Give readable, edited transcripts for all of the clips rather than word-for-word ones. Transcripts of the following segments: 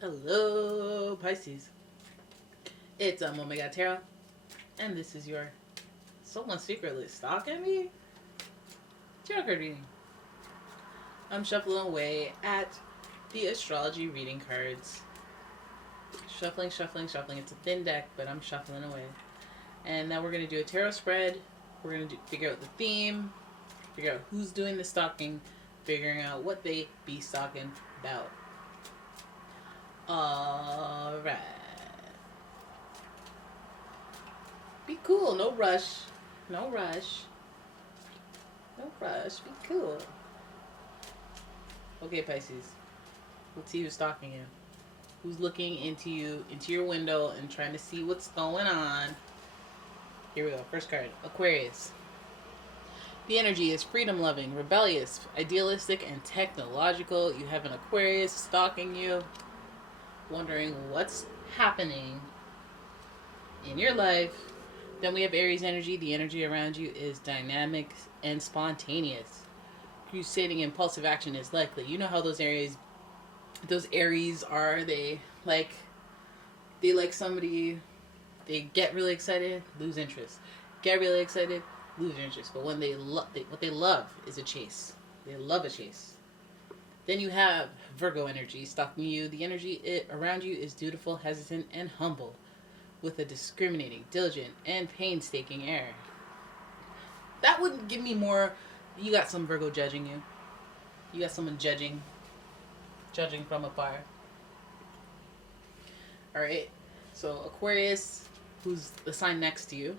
Hello, Pisces. It's umomgtarot, and this is your someone secretly stalking me tarot card reading. I'm shuffling away at the astrology reading cards. Shuffling, shuffling, shuffling. It's a thin deck, but I'm shuffling away. And now we're gonna do a tarot spread. We're gonna figure out the theme, figure out who's doing the stalking, figuring out what they be stalking about. All right. Be cool. No rush. No rush. No rush. Be cool. Okay, Pisces. Let's see who's stalking you. Who's looking into your window, and trying to see what's going on. Here we go. First card. Aquarius. The energy is freedom loving, rebellious, idealistic, and technological. You have an Aquarius stalking you, wondering what's happening in your life. Then we have Aries energy. The energy around you is dynamic and spontaneous. Crusading impulsive action is likely. You know how those Aries are. They like somebody. They get really excited, lose interest. Get really excited, lose interest. But when what they love is a chase. They love a chase. Then you have Virgo energy stalking you. The energy around you is dutiful, hesitant, and humble, with a discriminating, diligent, and painstaking air. That would give me more. You got some Virgo judging you. You got someone judging from afar. All right. So Aquarius, who's the sign next to you.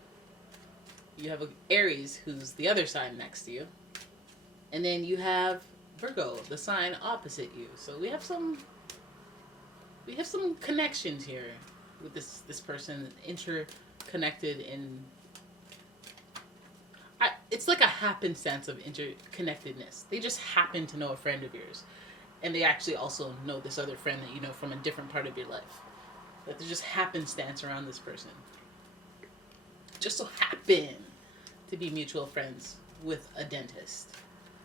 You have Aries, who's the other sign next to you. And then you have Virgo, the sign opposite you. So we have some connections here with this person, interconnected in. It's like a happenstance of interconnectedness. They just happen to know a friend of yours, and they actually also know this other friend that you know from a different part of your life. That there's just happenstance around this person. Just so happen to be mutual friends with a dentist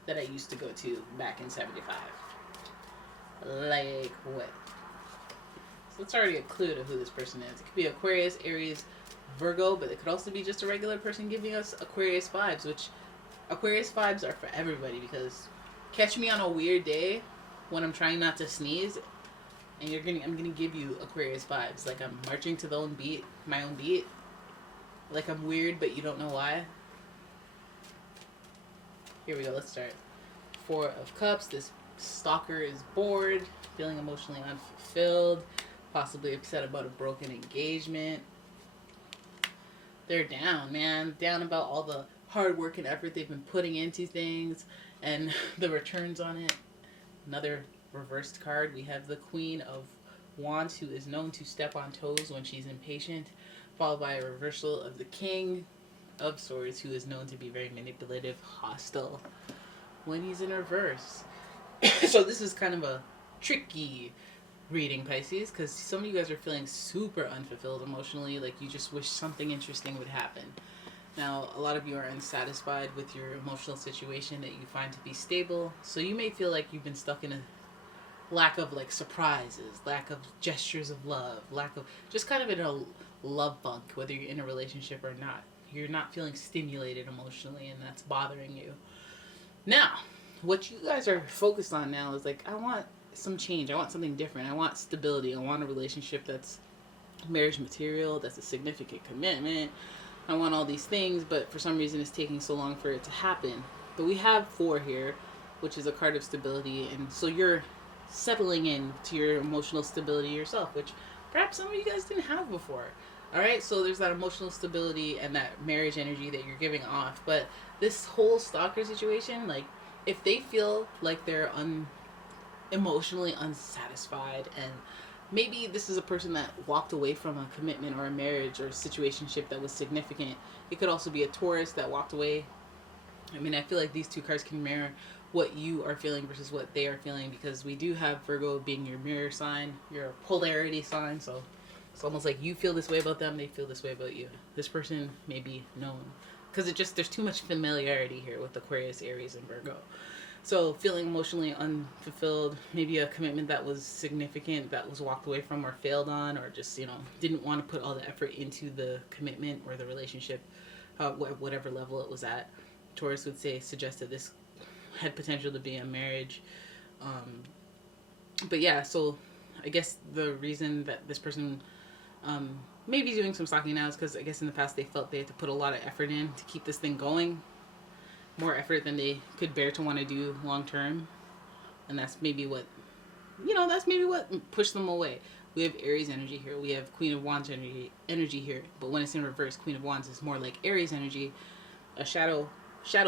that I used to go to back in 75. Like what? So it's already a clue to who this person is. It could be Aquarius, Aries, Virgo, but it could also be just a regular person giving us Aquarius vibes, which Aquarius vibes are for everybody, because catch me on a weird day when I'm trying not to sneeze, and I'm gonna give you Aquarius vibes, like I'm marching to my own beat, like I'm weird but you don't know why. Here we go. Let's start. Four of Cups. This stalker is bored, feeling emotionally unfulfilled, possibly upset about a broken engagement. They're down, man. Down about all the hard work and effort they've been putting into things and the returns on it. Another reversed card. We have the Queen of Wands, who is known to step on toes when she's impatient, followed by a reversal of the King of Swords, who is known to be very manipulative, hostile when he's in reverse. So this is kind of a tricky reading, Pisces, because some of you guys are feeling super unfulfilled emotionally, like you just wish something interesting would happen. Now, a lot of you are unsatisfied with your emotional situation that you find to be stable, so you may feel like you've been stuck in a lack of like surprises, lack of gestures of love, lack of just kind of in a love funk, whether you're in a relationship or not. You're not feeling stimulated emotionally, and that's bothering you. Now, what you guys are focused on now is like, I want some change. I want something different. I want stability. I want a relationship that's marriage material, that's a significant commitment. I want all these things, but for some reason it's taking so long for it to happen. But we have 4 here, which is a card of stability, and so you're settling in to your emotional stability yourself, which perhaps some of you guys didn't have before. All right, so there's that emotional stability and that marriage energy that you're giving off. But this whole stalker situation, like, if they feel like they're emotionally unsatisfied, and maybe this is a person that walked away from a commitment or a marriage or a situationship that was significant. It could also be a Taurus that walked away. I mean, I feel like these 2 cards can mirror what you are feeling versus what they are feeling, because we do have Virgo being your mirror sign, your polarity sign. So it's almost like you feel this way about them, they feel this way about you. This person may be known, because there's too much familiarity here with Aquarius, Aries, and Virgo. So feeling emotionally unfulfilled, maybe a commitment that was significant that was walked away from or failed on, or just, didn't want to put all the effort into the commitment or the relationship, whatever level it was at. Taurus would say suggest that this had potential to be a marriage. But yeah, so I guess the reason that this person may be doing some stalking now is because I guess in the past they felt they had to put a lot of effort in to keep this thing going, more effort than they could bear to want to do long term, and that's maybe what pushed them away. We have Aries energy here. We have Queen of Wands energy here. But when it's in reverse, Queen of Wands is more like Aries energy, a shadow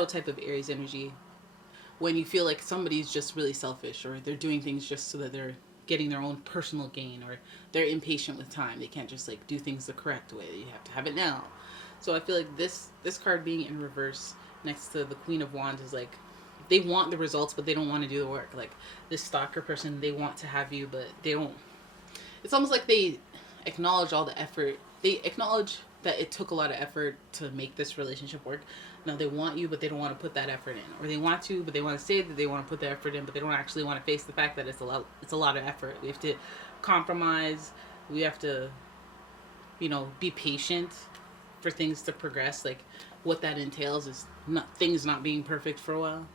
type of Aries energy. When you feel like somebody's just really selfish, or they're doing things just so that they're getting their own personal gain, or they're impatient with time. They can't just like do things the correct way. You have to have it now. So I feel like this card being in reverse next to the Queen of Wands is like they want the results, but they don't want to do the work. Like this stalker person, they want to have you, but they don't. It's almost like they acknowledge all the effort. They acknowledge that it took a lot of effort to make this relationship work. Now they want you, but they don't want to put that effort in, or they want to, but they want to say that they want to put the effort in, but they don't actually want to face the fact that it's a lot. It's a lot of effort. We have to compromise. We have to, be patient for things to progress. Like what that entails is things not being perfect for a while,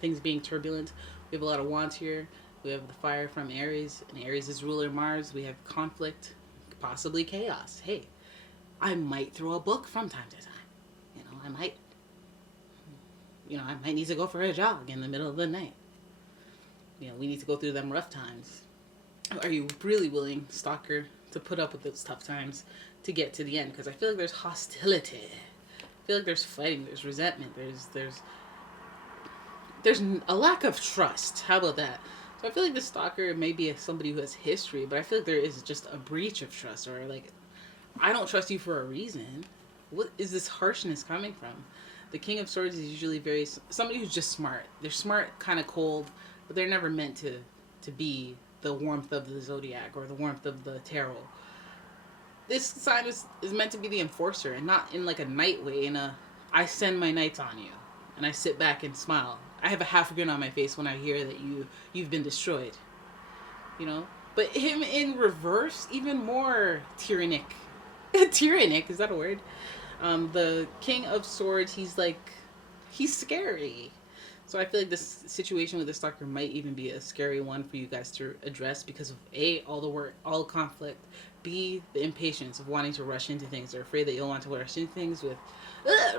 things being turbulent. We have a lot of wands here. We have the fire from Aries, and Aries is ruler Mars. We have conflict, possibly chaos. Hey, I might throw a book from time to time. I might need to go for a jog in the middle of the night. We need to go through them rough times. Are you really willing, stalker, to put up with those tough times to get to the end? Because I feel like there's hostility. I feel like there's fighting, there's resentment, there's a lack of trust. How about that? So I feel like the stalker may be somebody who has history, but I feel like there is just a breach of trust, or like, I don't trust you for a reason. What is this harshness coming from? The King of Swords is usually somebody who's just smart. They're smart, kind of cold, but they're never meant to be the warmth of the zodiac or the warmth of the tarot. This sign is meant to be the enforcer, and not in like a knight way, I send my knights on you and I sit back and smile. I have a half grin on my face when I hear that you've been destroyed. But him in reverse, even more tyrannic. Tyrannic, is that a word? The King of Swords, he's scary. So I feel like this situation with the stalker might even be a scary one for you guys to address because of A, all the work, all the conflict, B, the impatience of wanting to rush into things. They're afraid that you'll want to rush into things with,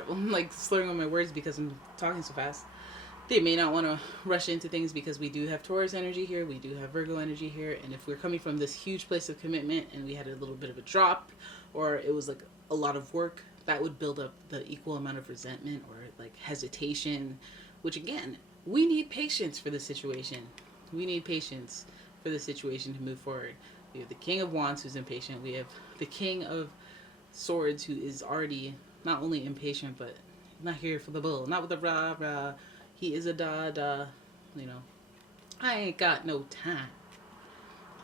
I'm like slurring on my words because I'm talking so fast. They may not want to rush into things because we do have Taurus energy here, we do have Virgo energy here, and if we're coming from this huge place of commitment and we had a little bit of a drop, or it was like a lot of work, that would build up the equal amount of resentment or like hesitation, which again, we need patience for this situation. We need patience for this situation to move forward. We have the King of Wands who's impatient. We have the King of Swords who is already not only impatient, but not here for the bull, not with the rah rah. He is a da. I ain't got no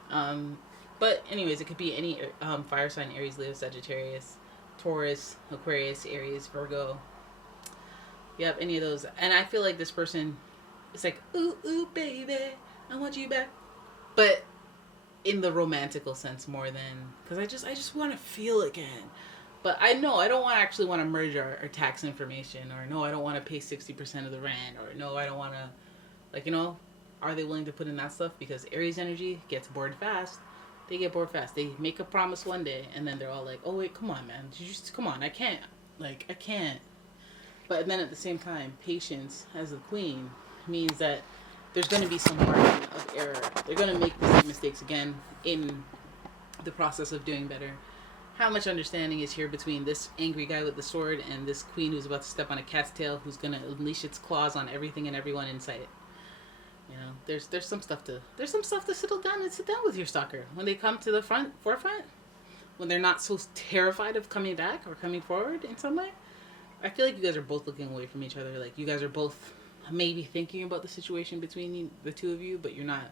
time. But anyways, it could be any fire sign: Aries, Leo, Sagittarius, Taurus, Aquarius, Aries, Virgo. Yep, any of those. And I feel like this person, it's like, ooh, baby, I want you back. But in the romantical sense more than, because I just want to feel again. But I know I don't actually want to merge our tax information, or no, I don't want to pay 60% of the rent, or no, I don't want to, are they willing to put in that stuff? Because Aries energy gets bored fast. They get bored fast. They make a promise one day, and then they're all like, oh, wait, come on, man. Come on, I can't. I can't. But then at the same time, patience as a queen means that there's going to be some margin of error. They're going to make the same mistakes again in the process of doing better. How much understanding is here between this angry guy with the sword and this queen who's about to step on a cat's tail, who's going to unleash its claws on everything and everyone in sight? There's some stuff to settle down with your stalker when they come to the forefront, when they're not so terrified of coming back or coming forward in some way. I feel like you guys are both looking away from each other. Like you guys are both maybe thinking about the situation between the two of you, but you're not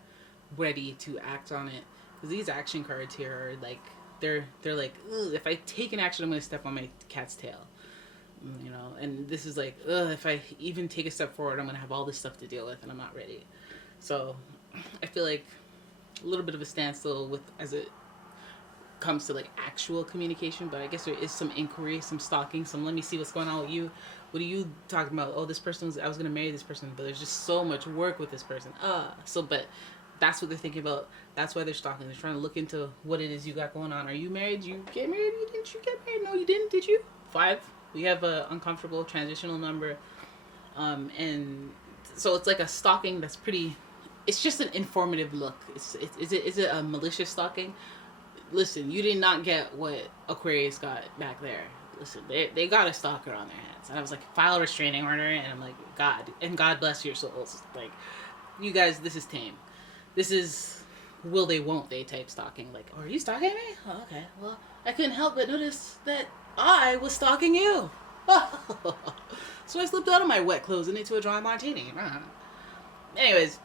ready to act on it, because these action cards here are like they're like, if I take an action, I'm going to step on my cat's tail. you know, and this is like, ugh, if I even take a step forward, I'm gonna have all this stuff to deal with, and I'm not ready. So I feel like a little bit of a standstill with as it comes to like actual communication, but I guess there is some inquiry, some stalking, some let me see what's going on with you. What are you talking about? Oh, this person was, I was gonna marry this person, but there's just so much work with this person. But that's what they're thinking about. That's why they're stalking. They're trying to look into what it is you got going on. Are you married? Did you get married? Didn't you get married? No, you didn't. Did you? 5. We have a uncomfortable transitional number, and so it's like a stalking that's pretty. It's just an informative look. Is it a malicious stalking? Listen, you did not get what Aquarius got back there. Listen, they got a stalker on their hands. And I was like, file a restraining order, and I'm like, God, and God bless your souls. Like, you guys, this is tame. This is will they, won't they type stalking. Like, oh, are you stalking me? Oh, okay, well, I couldn't help but notice that I was stalking you. So I slipped out of my wet clothes and into a dry martini. Anyways,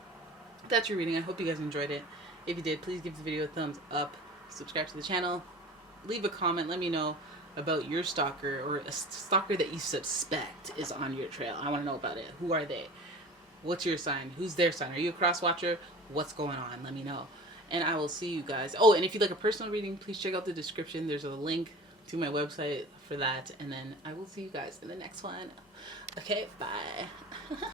that's your reading. I hope you guys enjoyed it. If you did, please give the video a thumbs up. Subscribe to the channel. Leave a comment. Let me know about your stalker or a stalker that you suspect is on your trail. I want to know about it. Who are they? What's your sign? Who's their sign? Are you a cross watcher? What's going on? Let me know. And I will see you guys. Oh, and if you'd like a personal reading, please check out the description. There's a link to my website for that. And then I will see you guys in the next one. Okay, bye.